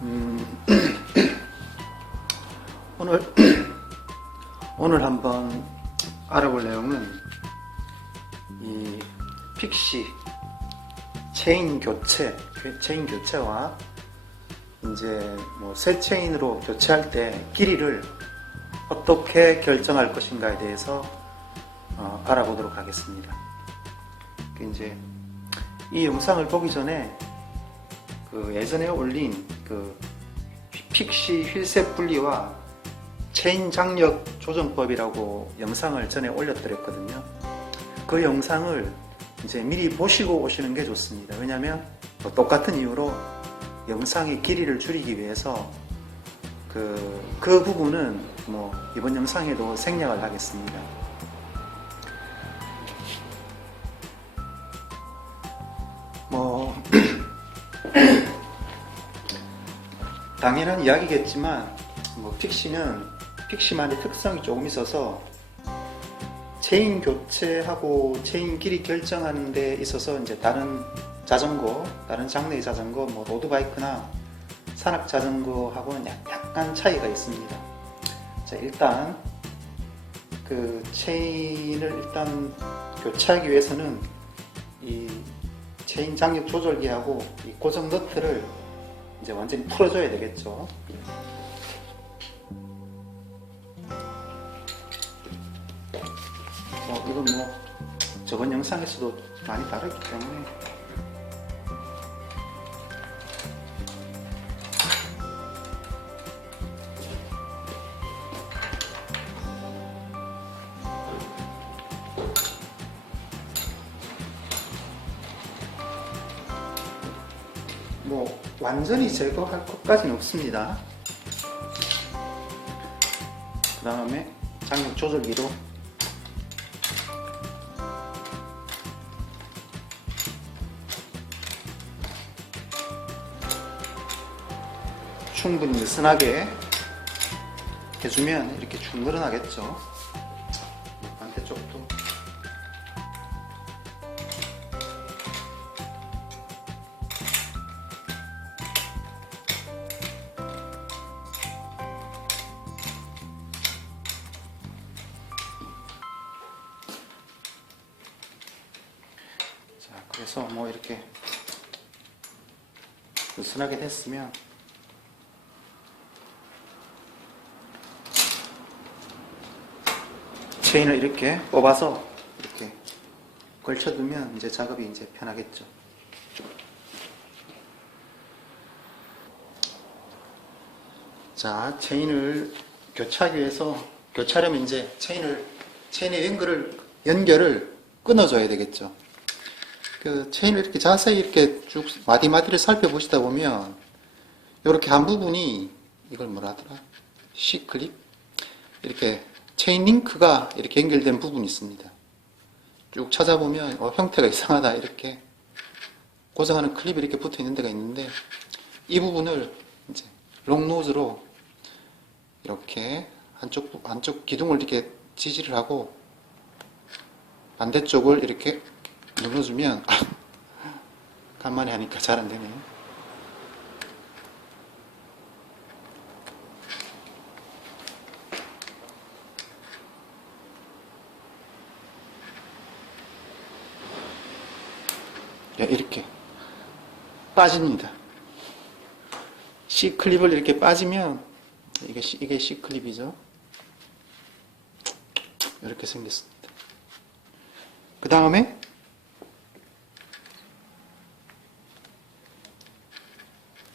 음, 오늘 오늘 한번 알아볼 내용은 이 픽시 체인 교체와 이제 뭐 새 체인으로 교체할 때 길이를 어떻게 결정할 것인가에 대해서 알아보도록 하겠습니다. 이제 이 영상을 보기 전에 그 예전에 올린 그 픽시 휠셋 분리와 체인 장력 조정법이라고 영상을 전에 올려드렸거든요. 그 영상을 이제 미리 보시고 오시는 게 좋습니다. 왜냐하면 똑같은 이유로 영상의 길이를 줄이기 위해서 그 부분은 뭐 이번 영상에도 생략을 하겠습니다. 뭐 당연한 이야기겠지만 뭐 픽시만의 특성이 조금 있어서 체인 교체하고 체인 길이 결정하는 데 있어서 이제 다른 장르의 자전거, 뭐 로드바이크나 산악 자전거하고는 약간 차이가 있습니다. 자, 일단 그 체인을 일단 교체하기 위해서는 이 체인 장력 조절기하고 이 고정 너트를 이제 완전히 풀어줘야 되겠죠. 이건 뭐 저번 영상에서도 많이 다르기 때문에 뭐 완전히 제거할 것까지는 없습니다. 그 다음에 장력 조절기로 충분히 느슨하게 해주면 이렇게 쭉 늘어나겠죠. 반대쪽도 자, 그래서 뭐 이렇게 느슨하게 됐으면 체인을 이렇게 뽑아서 이렇게 걸쳐두면 이제 작업이 이제 편하겠죠. 자, 체인을 교체하기 위해서 교체하려면 이제 체인의 연결을 끊어줘야 되겠죠. 그 체인을 이렇게 자세히 이렇게 쭉 마디마디를 살펴보시다 보면 이렇게 한 부분이 이걸 뭐라 하더라? C클립? 이렇게 체인 링크가 이렇게 연결된 부분이 있습니다. 쭉 찾아보면 형태가 이상하다 이렇게 고정하는 클립이 이렇게 붙어 있는 데가 있는데 이 부분을 이제 롱노즈로 이렇게 한쪽 기둥을 이렇게 지지를 하고 반대쪽을 이렇게 눌러주면 간만에 하니까 잘 안 되네요. 이렇게 빠집니다. C클립을 이렇게 빠지면 이게 C클립이죠. 이렇게 생겼습니다. 그 다음에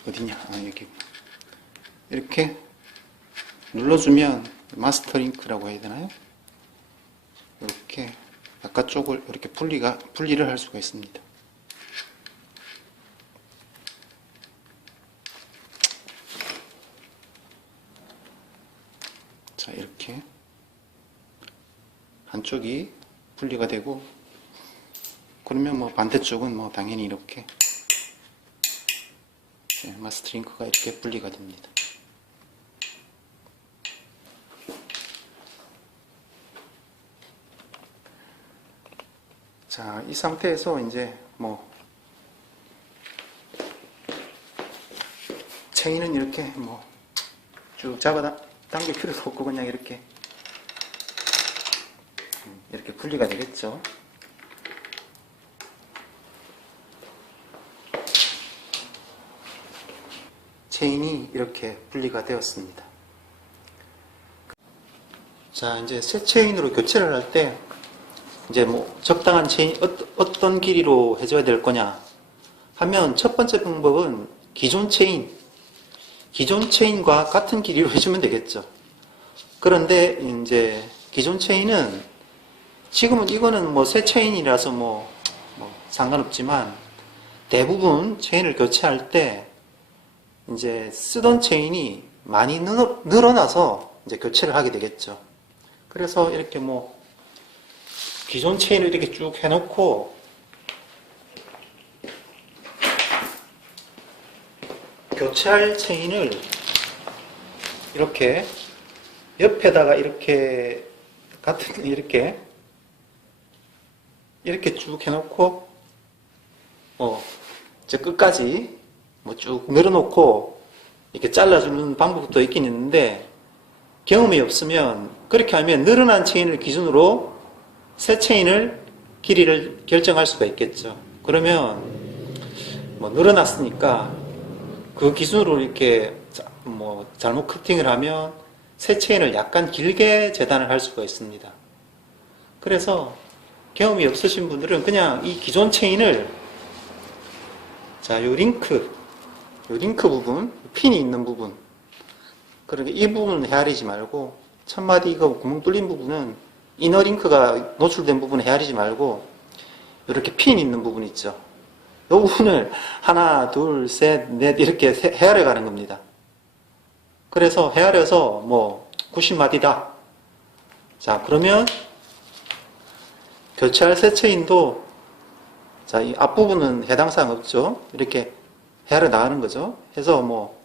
어디냐? 여기 이렇게 눌러주면 마스터링크라고 해야 되나요? 이렇게 바깥쪽을 이렇게 분리를 할 수가 있습니다. 자, 이렇게 한쪽이 분리가 되고 그러면 뭐 반대쪽은 뭐 당연히 이렇게 마스터링크가 이렇게 분리가 됩니다. 자, 이 상태에서 이제 뭐 체인은 이렇게 뭐 쭉 잡아 당길 필요도 없고 그냥 이렇게 분리가 되겠죠. 체인이 이렇게 분리가 되었습니다. 자, 이제 새 체인으로 교체를 할 때 이제 뭐 적당한 체인 어떤 길이로 해줘야 될 거냐 하면 첫 번째 방법은 기존 체인과 같은 길이로 해주면 되겠죠. 그런데 이제 기존 체인은 지금은 이거는 뭐 새 체인이라서 뭐 상관없지만 대부분 체인을 교체할 때 이제 쓰던 체인이 많이 늘어나서 이제 교체를 하게 되겠죠. 그래서 이렇게 뭐 기존 체인을 이렇게 쭉 해놓고 교체할 체인을 이렇게 옆에다가 이렇게 같은 이렇게 쭉 해놓고 이제 끝까지 뭐 쭉 늘어놓고 이렇게 잘라주는 방법도 있긴 있는데 경험이 없으면 그렇게 하면 늘어난 체인을 기준으로 새 체인을 길이를 결정할 수가 있겠죠. 그러면 뭐 늘어났으니까 그 기준으로 이렇게 뭐 잘못 커팅을 하면 새 체인을 약간 길게 재단을 할 수가 있습니다. 그래서 경험이 없으신 분들은 그냥 이 기존 체인을 요 링크 부분, 핀이 있는 부분, 그러게 이 부분은 헤아리지 말고 첫마디 이거 구멍 뚫린 부분은 이너 링크가 노출된 부분을 헤아리지 말고 이렇게 핀 있는 부분 있죠. 이 부분을 하나, 둘, 셋, 넷 이렇게 헤아려 가는 겁니다. 그래서 헤아려서 뭐 90마디다. 자, 그러면 교체할 새 체인도 자, 이 앞부분은 해당 사항 없죠. 이렇게 헤아려 나가는 거죠. 해서 뭐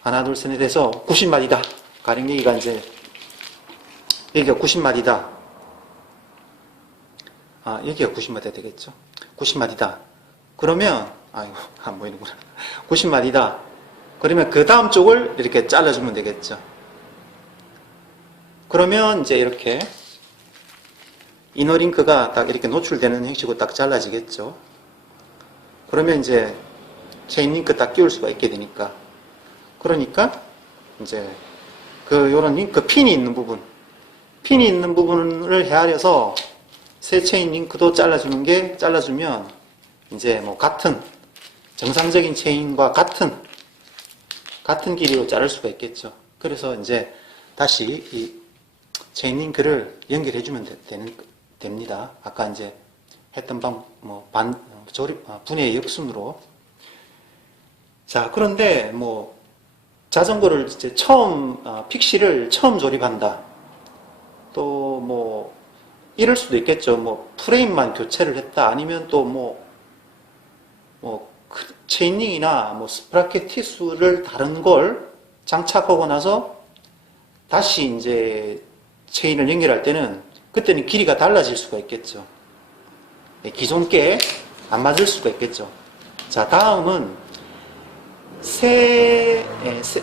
하나, 둘, 셋, 넷 해서 90마디다. 가령 여기가 이제 여기가 90마디다. 아, 여기가 90마디가 되겠죠. 90마디다. 그러면 아이고 안 보이는구나. 90마디다. 그러면 그 다음 쪽을 이렇게 잘라주면 되겠죠. 그러면 이제 이렇게 이너링크가 딱 이렇게 노출되는 형식으로 딱 잘라지겠죠. 그러면 이제 체인링크 딱 끼울 수가 있게 되니까. 그러니까 이제 요런 링크 핀이 있는 부분을 헤아려서 새 체인 링크도 잘라주면 이제 뭐 같은 정상적인 체인과 같은 길이로 자를 수가 있겠죠. 그래서 이제 다시 이 체인 링크를 연결해주면 됩니다. 아까 이제 했던 분해 역순으로. 자, 그런데 뭐 자전거를 이제 픽시를 처음 조립한다. 또 뭐 이럴 수도 있겠죠. 뭐 프레임만 교체를 했다. 아니면 또 체인링이나 뭐 스프라켓 티수를 다른 걸 장착하고 나서 다시 이제 체인을 연결할 때는 그때는 길이가 달라질 수가 있겠죠. 기존 게 안 맞을 수가 있겠죠. 자, 다음은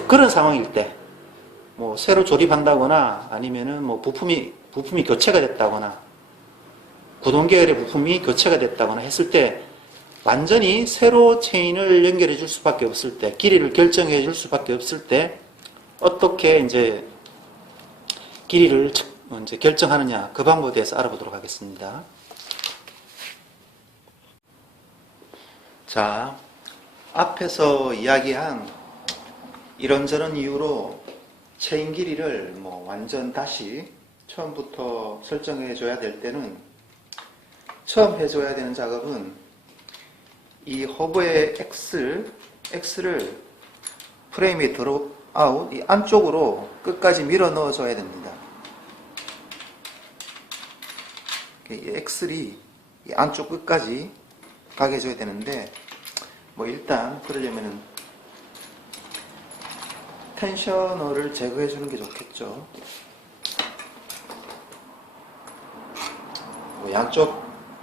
그런 상황일 때, 뭐 새로 조립한다거나 아니면은 뭐 부품이 교체가 됐다거나 구동 계열의 부품이 교체가 됐다거나 했을 때 완전히 새로 체인을 연결해 줄 수밖에 없을 때, 길이를 결정해 줄 수밖에 없을 때 어떻게 이제 길이를 이제 결정하느냐, 그 방법에 대해서 알아보도록 하겠습니다. 자, 앞에서 이야기한 이런저런 이유로 체인 길이를 뭐 완전 다시 처음부터 설정해 줘야 될 때는 처음 해줘야 되는 작업은 이 허브의 X를 프레임에 들어아웃 이 안쪽으로 끝까지 밀어 넣어 줘야 됩니다. 이 X이 이 안쪽 끝까지 가게 해줘야 되는데 뭐 일단 그러려면은 텐셔너를 제거해 주는 게 좋겠죠.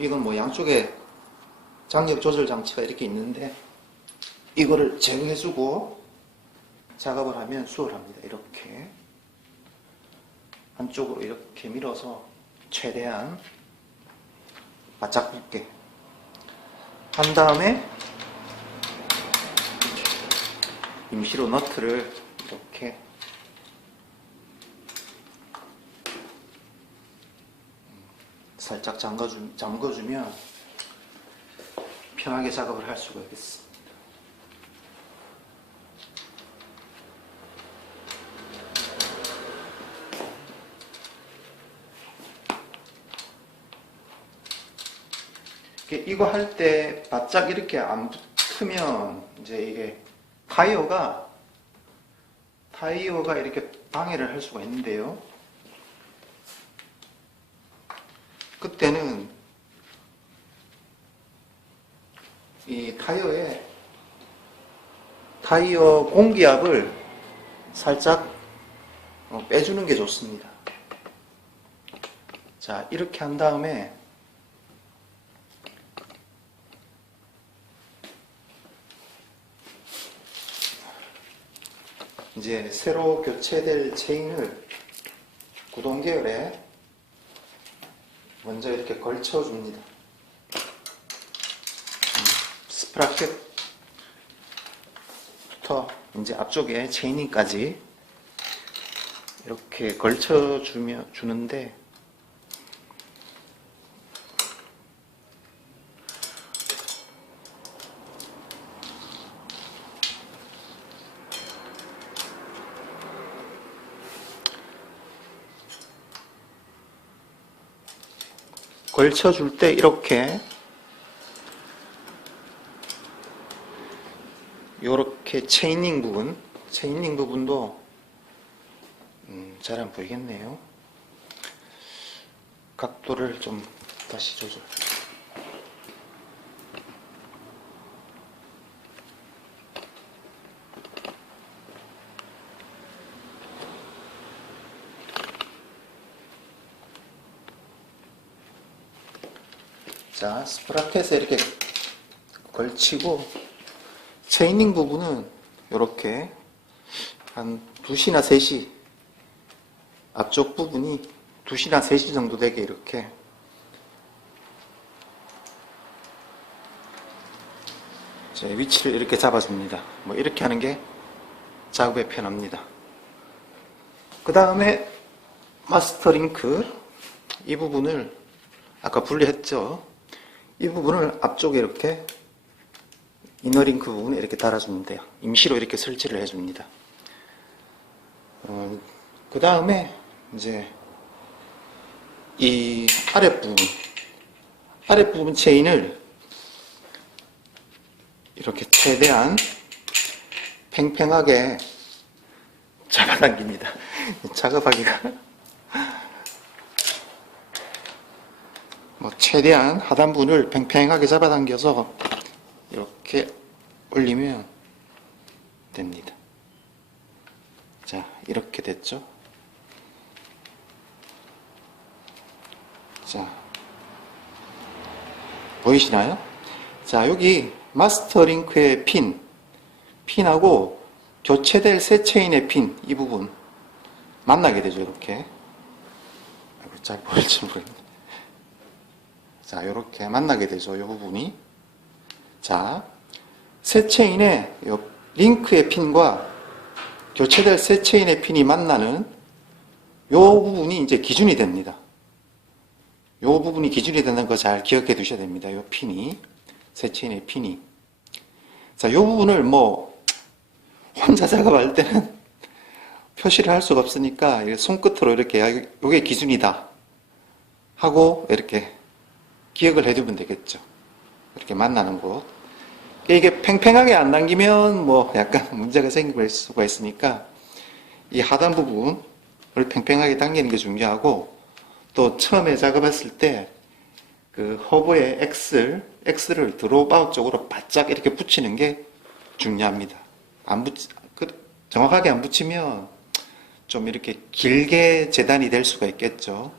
이건 뭐 양쪽에 장력 조절 장치가 이렇게 있는데 이거를 제거해주고 작업을 하면 수월합니다. 이렇게 한쪽으로 이렇게 밀어서 최대한 바짝 붙게 한 다음에 임시로 너트를 이렇게 살짝 잠궈주면 편하게 작업을 할 수가 있겠습니다. 이거 할 때 바짝 이렇게 안 붙으면 이제 이게 타이어가 이렇게 방해를 할 수가 있는데요. 그때는 이 타이어 공기압을 살짝 빼주는 게 좋습니다. 자, 이렇게 한 다음에 이제 새로 교체될 체인을 구동 계열에 먼저 이렇게 걸쳐줍니다. 스프라켓부터 이제 앞쪽에 체이닝까지 이렇게 걸쳐주는데 걸쳐줄 때 이렇게 체이닝 부분도 잘 안 보이겠네요. 각도를 좀 다시 조절. 자, 스프라켓에 이렇게 걸치고 체이닝 부분은 이렇게 한 2시나 3시 앞쪽 부분이 2시나 3시 정도 되게 이렇게 위치를 이렇게 잡아줍니다. 뭐 이렇게 하는 게 작업에 편합니다. 그 다음에 마스터 링크 이 부분을 아까 분리했죠. 이 부분을 앞쪽에 이렇게 이너링크 부분에 이렇게 달아주면 돼요. 임시로 이렇게 설치를 해줍니다. 그 다음에 이제 이 아랫부분 체인을 이렇게 최대한 팽팽하게 잡아당깁니다. 작업하기가 최대한 하단부분을 팽팽하게 잡아당겨서 이렇게 올리면 됩니다. 자, 이렇게 됐죠? 자, 보이시나요? 자, 여기 마스터 링크의 핀하고 교체될 새 체인의 핀, 이 부분 만나게 되죠, 이렇게. 잘 보일지 모르겠네요. 자, 이렇게 만나게 되죠, 이 부분이. 자, 새 체인의 링크의 핀과 교체될 새 체인의 핀이 만나는 이 부분이 이제 기준이 됩니다. 이 부분이 기준이 되는 거 잘 기억해 두셔야 됩니다. 이 핀이, 새 체인의 핀이. 자, 이 부분을 혼자 작업할 때는 표시를 할 수가 없으니까 손끝으로 이렇게 이게 기준이다 하고 이렇게 기억을 해두면 되겠죠. 이렇게 만나는 곳. 이게 팽팽하게 안 당기면 약간 문제가 생길 수가 있으니까 이 하단 부분을 팽팽하게 당기는 게 중요하고, 또 처음에 작업했을 때 그 허브의 X를 드롭아웃 쪽으로 바짝 이렇게 붙이는 게 중요합니다. 정확하게 안 붙이면 좀 이렇게 길게 재단이 될 수가 있겠죠.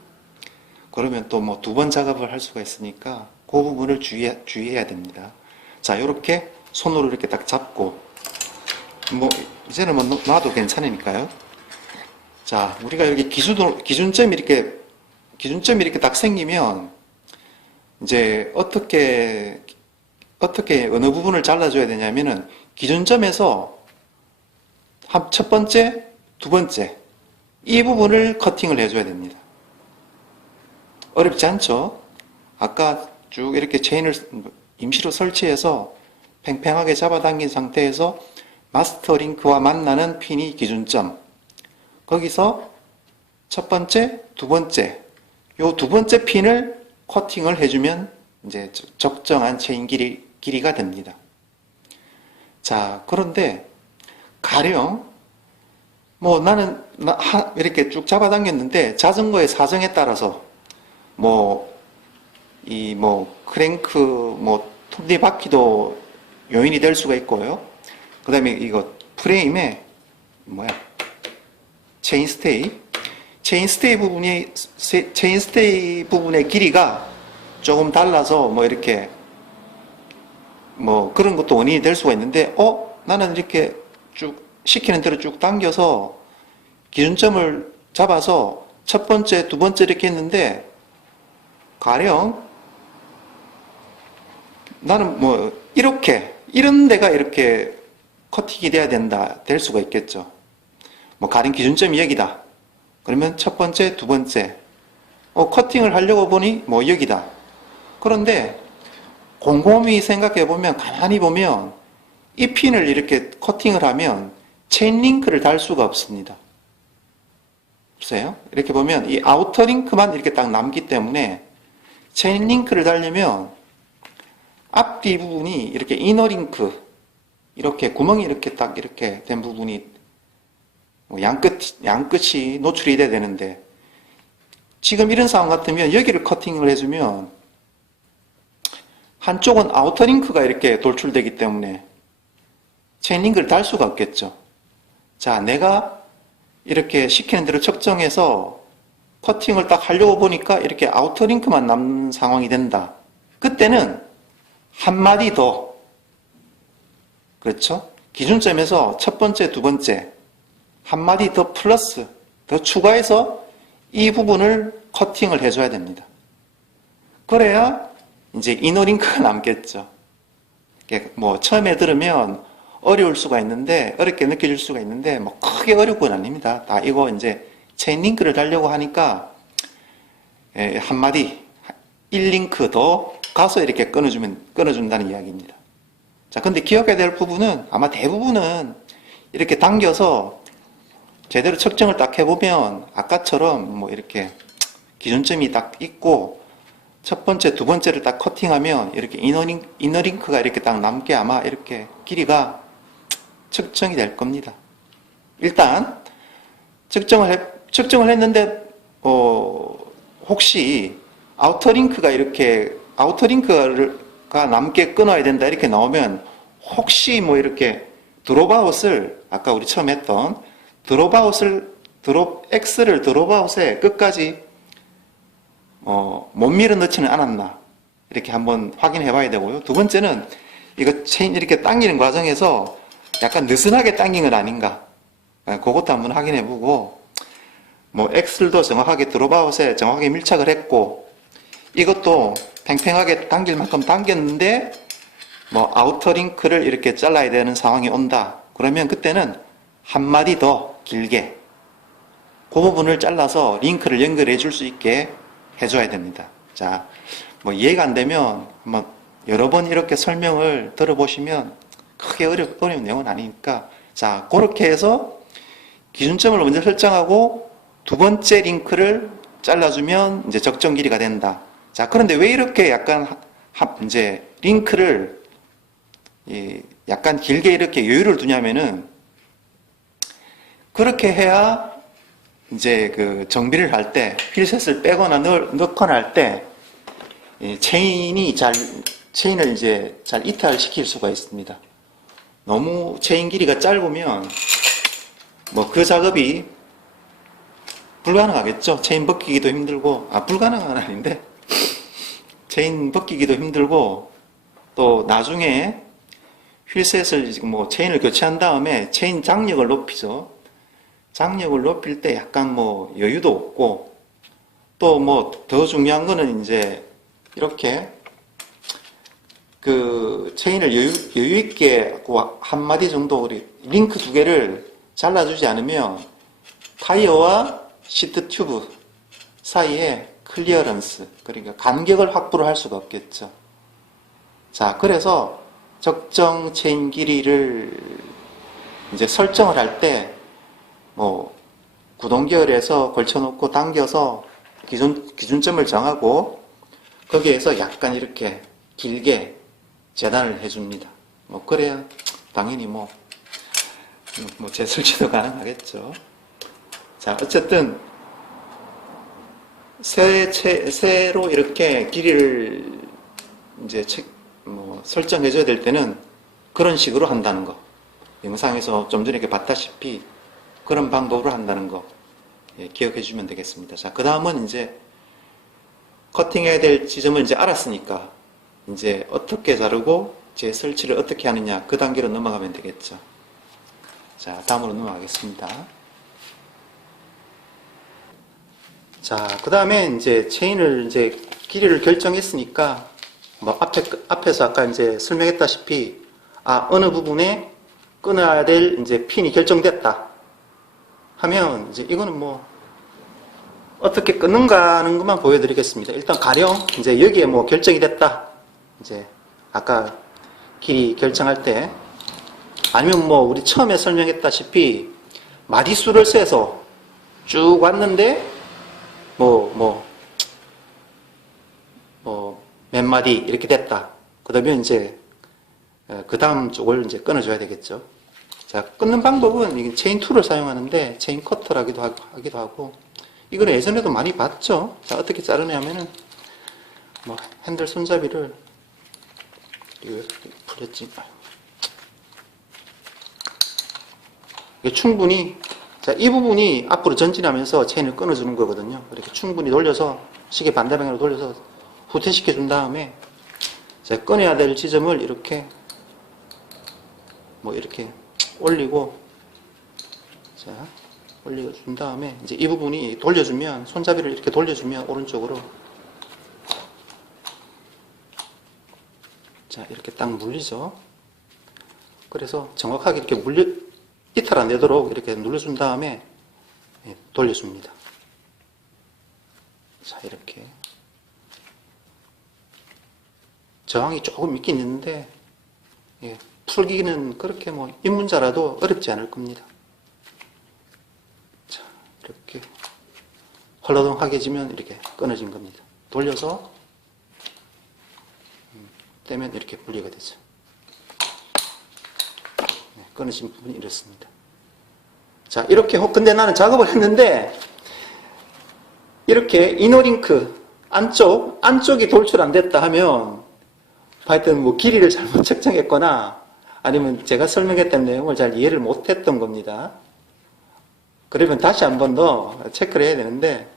그러면 또 2번 작업을 할 수가 있으니까 그 부분을 주의해야 됩니다. 자, 이렇게 손으로 이렇게 딱 잡고, 뭐 이제는 뭐 놔도 괜찮으니까요. 자, 우리가 여기 기준점이 이렇게 딱 생기면 이제 어떻게 어느 부분을 잘라줘야 되냐면은 기준점에서 첫 번째, 두 번째 이 부분을 커팅을 해줘야 됩니다. 어렵지 않죠? 아까 쭉 이렇게 체인을 임시로 설치해서 팽팽하게 잡아당긴 상태에서 마스터 링크와 만나는 핀이 기준점. 거기서 첫 번째, 두 번째, 요 두 번째 핀을 커팅을 해주면 이제 적정한 체인 길이가 됩니다. 자, 그런데 가령 뭐 나는 이렇게 쭉 잡아당겼는데 자전거의 사정에 따라서 크랭크 톱니바퀴도 요인이 될 수가 있고요. 그 다음에 이거 프레임에 체인스테이 부분의 길이가 조금 달라서 그런 것도 원인이 될 수가 있는데, 나는 이렇게 쭉 시키는 대로 쭉 당겨서 기준점을 잡아서 첫 번째, 두 번째 이렇게 했는데, 가령 나는 이런 데가 이렇게 커팅이 돼야 될 수가 있겠죠. 가령 기준점이 여기다. 그러면 첫 번째, 두 번째. 커팅을 하려고 보니 여기다. 그런데 곰곰이 생각해 보면, 가만히 보면 이 핀을 이렇게 커팅을 하면 체인 링크를 달 수가 없습니다. 보세요. 이렇게 보면 이 아우터 링크만 이렇게 딱 남기 때문에 체인 링크를 달려면 앞뒤 부분이 이렇게 이너 링크, 이렇게 구멍이 이렇게 딱 이렇게 된 부분이 양끝이 노출이 돼야 되는데, 지금 이런 상황 같으면 여기를 커팅을 해주면 한쪽은 아우터 링크가 이렇게 돌출되기 때문에 체인 링크를 달 수가 없겠죠. 자, 내가 이렇게 시키는 대로 측정해서 커팅을 딱 하려고 보니까 이렇게 아우터 링크만 남는 상황이 된다. 그때는 한 마디 더, 그렇죠? 기준점에서 첫 번째, 두 번째 한 마디 더 플러스, 더 추가해서 이 부분을 커팅을 해줘야 됩니다. 그래야 이제 이너 링크가 남겠죠. 처음에 들으면 어려울 수가 있는데, 어렵게 느껴질 수가 있는데, 크게 어려운 건 아닙니다. 다 이거 이제 체인 링크를 달려고 하니까, 한 마디, 1링크 더 가서 이렇게 끊어준다는 이야기입니다. 자, 근데 기억해야 될 부분은 아마 대부분은 이렇게 당겨서 제대로 측정을 딱 해보면 아까처럼 이렇게 기준점이 딱 있고 첫 번째, 두 번째를 딱 커팅하면 이렇게 이너링크가 이렇게 딱 남게 아마 이렇게 길이가 측정이 될 겁니다. 일단 측정을 했는데 혹시 아우터링크가 남게 끊어야 된다 이렇게 나오면 혹시 이렇게 드롭아웃을 아까 우리 처음 했던 X를 드롭아웃에 끝까지 못 밀어 넣지는 않았나 이렇게 한번 확인해 봐야 되고요. 두 번째는 이거 체인 이렇게 당기는 과정에서 약간 느슨하게 당긴 건 아닌가, 그것도 한번 확인해 보고, X도 정확하게 드롭아웃에 정확하게 밀착을 했고 이것도 팽팽하게 당길 만큼 당겼는데 아우터 링크를 이렇게 잘라야 되는 상황이 온다. 그러면 그때는 한 마디 더 길게 그 부분을 잘라서 링크를 연결해 줄 수 있게 해줘야 됩니다. 자, 이해가 안 되면 한번 여러 번 이렇게 설명을 들어보시면 크게 어려운 내용은 아니니까, 자, 그렇게 해서 기준점을 먼저 설정하고 두 번째 링크를 잘라주면 이제 적정 길이가 된다. 자, 그런데 왜 이렇게 약간 이제 링크를 약간 길게 이렇게 여유를 두냐면은, 그렇게 해야 이제 정비를 할 때, 휠셋을 빼거나 넣거나 할 때 체인을 이제 잘 이탈시킬 수가 있습니다. 너무 체인 길이가 짧으면 그 작업이 불가능하겠죠. 체인 벗기기도 힘들고, 불가능한 건 아닌데 체인 벗기기도 힘들고, 또 나중에 휠셋을 지금 뭐 체인을 교체한 다음에 체인 장력을 높이죠. 장력을 높일 때 약간 뭐 여유도 없고, 또 뭐 더 중요한 거는 이제 이렇게 그 체인을 여유 있게 한 마디 정도 우리 링크 두 개를 잘라주지 않으면 타이어와 시트 튜브 사이에 클리어런스, 그러니까 간격을 확보를 할 수가 없겠죠. 자, 그래서 적정 체인 길이를 이제 설정을 할 때 뭐 구동계열에서 걸쳐놓고 당겨서 기준점을 정하고 거기에서 약간 이렇게 길게 재단을 해줍니다. 뭐 그래야 당연히 재설치도 가능하겠죠. 자, 어쨌든 새로 이렇게 길이를 이제 설정해줘야 될 때는 그런 식으로 한다는 거. 영상에서 좀 전에 이렇게 봤다시피 그런 방법으로 한다는 거 기억해 주면 되겠습니다. 자, 그 다음은 이제 커팅해야 될 지점을 이제 알았으니까 이제 어떻게 자르고 재설치를 어떻게 하느냐, 그 단계로 넘어가면 되겠죠. 자, 다음으로 넘어가겠습니다. 자, 그 다음에 이제 체인을 이제 길이를 결정했으니까 뭐 앞에서 아까 이제 설명했다시피 어느 부분에 끊어야 될 이제 핀이 결정됐다 하면 이제 이거는 뭐 어떻게 끊는가 하는 것만 보여드리겠습니다. 일단 가령 이제 여기에 뭐 결정이 됐다. 이제 아까 길이 결정할 때, 아니면 뭐 우리 처음에 설명했다시피 마디수를 세서 쭉 왔는데 몇 마디 이렇게 됐다. 그러면 이제 그 다음 쪽을 이제 끊어줘야 되겠죠. 자, 끊는 방법은 이게 체인 툴을 사용하는데 체인 커터라기도 하기도 하고, 이거는 예전에도 많이 봤죠. 자, 어떻게 자르냐면은 뭐 핸들 손잡이를 이거 풀렸지. 이게 충분히, 자, 이 부분이 앞으로 전진하면서 체인을 끊어주는 거거든요. 이렇게 충분히 돌려서 시계 반대 방향으로 돌려서 후퇴시켜 준 다음에 자, 꺼내야 될 지점을 이렇게 이렇게 올리고, 자, 올려준 다음에 이제 이 부분이 돌려주면, 손잡이를 이렇게 돌려주면 오른쪽으로 자, 이렇게 딱 물리죠. 그래서 정확하게 이렇게 이탈 안 되도록 이렇게 눌러준 다음에 돌려줍니다. 자, 이렇게 저항이 조금 있긴 있는데 풀기는 그렇게 입문자라도 어렵지 않을 겁니다. 자, 이렇게 헐러덩하게 지면 이렇게 끊어진 겁니다. 돌려서 떼면 이렇게 분리가 되죠. 끊어진 부분이 이렇습니다. 자, 이렇게 근데 나는 작업을 했는데 이렇게 이너링크 안쪽이 돌출 안 됐다 하면 하여튼 길이를 잘못 측정했거나 아니면 제가 설명했던 내용을 잘 이해를 못했던 겁니다. 그러면 다시 한 번 더 체크를 해야 되는데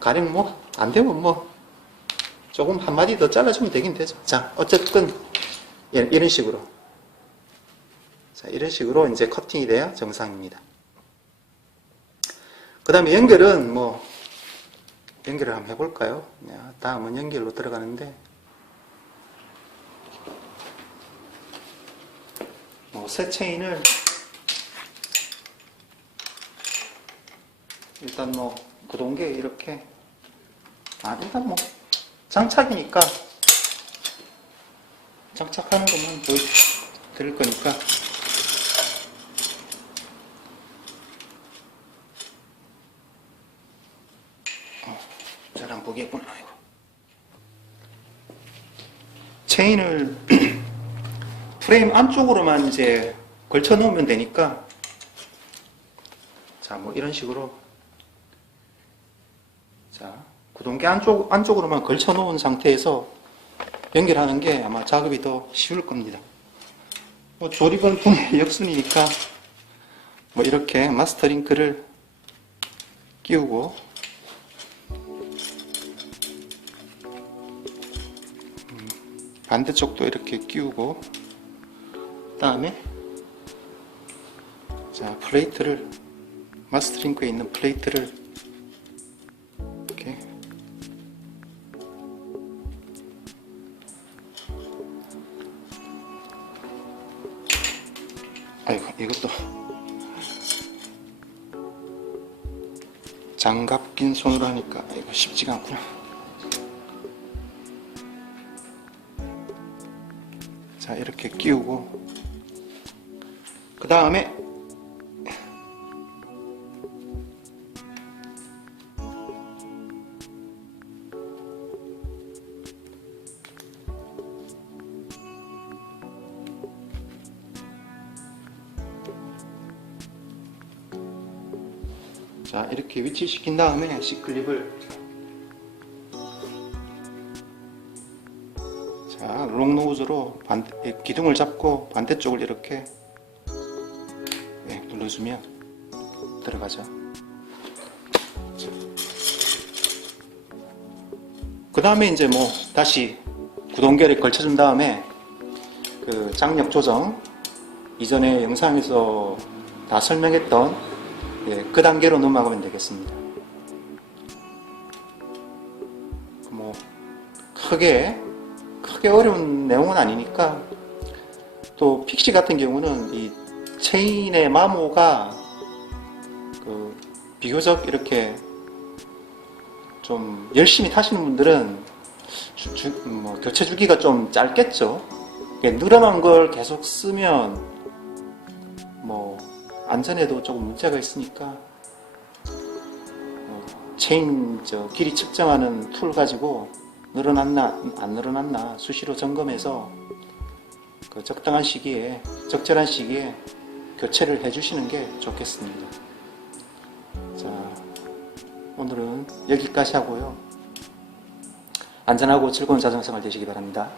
가령 안 되면 조금 한 마디 더 잘라주면 되긴 되죠. 자, 어쨌든 이런 식으로, 자, 이런 식으로 이제 커팅이 돼야 정상입니다. 그 다음에 연결은 연결을 한번 해볼까요? 다음은 연결로 들어가는데 새 체인을 일단 구동계 이렇게 일단 장착이니까 장착하는 것만 보여드릴 거니까 잘 안 보겠구나. 이거 체인을 프레임 안쪽으로만 이제 걸쳐 놓으면 되니까, 자, 이런 식으로, 자, 구동계 안쪽으로만 걸쳐 놓은 상태에서 연결하는 게 아마 작업이 더 쉬울 겁니다. 조립은 분해 역순이니까 이렇게 마스터링크를 끼우고 반대쪽도 이렇게 끼우고, 그 다음에 자, 플레이트를, 마스터링크에 있는 플레이트를 이렇게 아이고, 이것도 장갑 낀 손으로 하니까 이거 쉽지가 않구나. 자, 이렇게 끼우고, 그 다음에 자, 이렇게 위치시킨 다음에 C클립을, 자, 롱노즈로 기둥을 잡고 반대쪽을 이렇게 눌러주면 들어가죠. 그 다음에 이제 뭐 다시 구동결에 걸쳐준 다음에 그 장력 조정, 이전에 영상에서 다 설명했던 그 단계로 넘어가면 되겠습니다. 뭐 크게 어려운 내용은 아니니까. 또 픽시 같은 경우는 이 체인의 마모가 그 비교적 이렇게 좀 열심히 타시는 분들은 뭐 교체 주기가 좀 짧겠죠. 늘어난 걸 계속 쓰면 뭐 안전에도 조금 문제가 있으니까 체인 길이 측정하는 툴 가지고 늘어났나 안 늘어났나 수시로 점검해서 그 적절한 시기에 교체를 해주시는 게 좋겠습니다. 자, 오늘은 여기까지 하고요. 안전하고 즐거운 자전거 생활 되시기 바랍니다.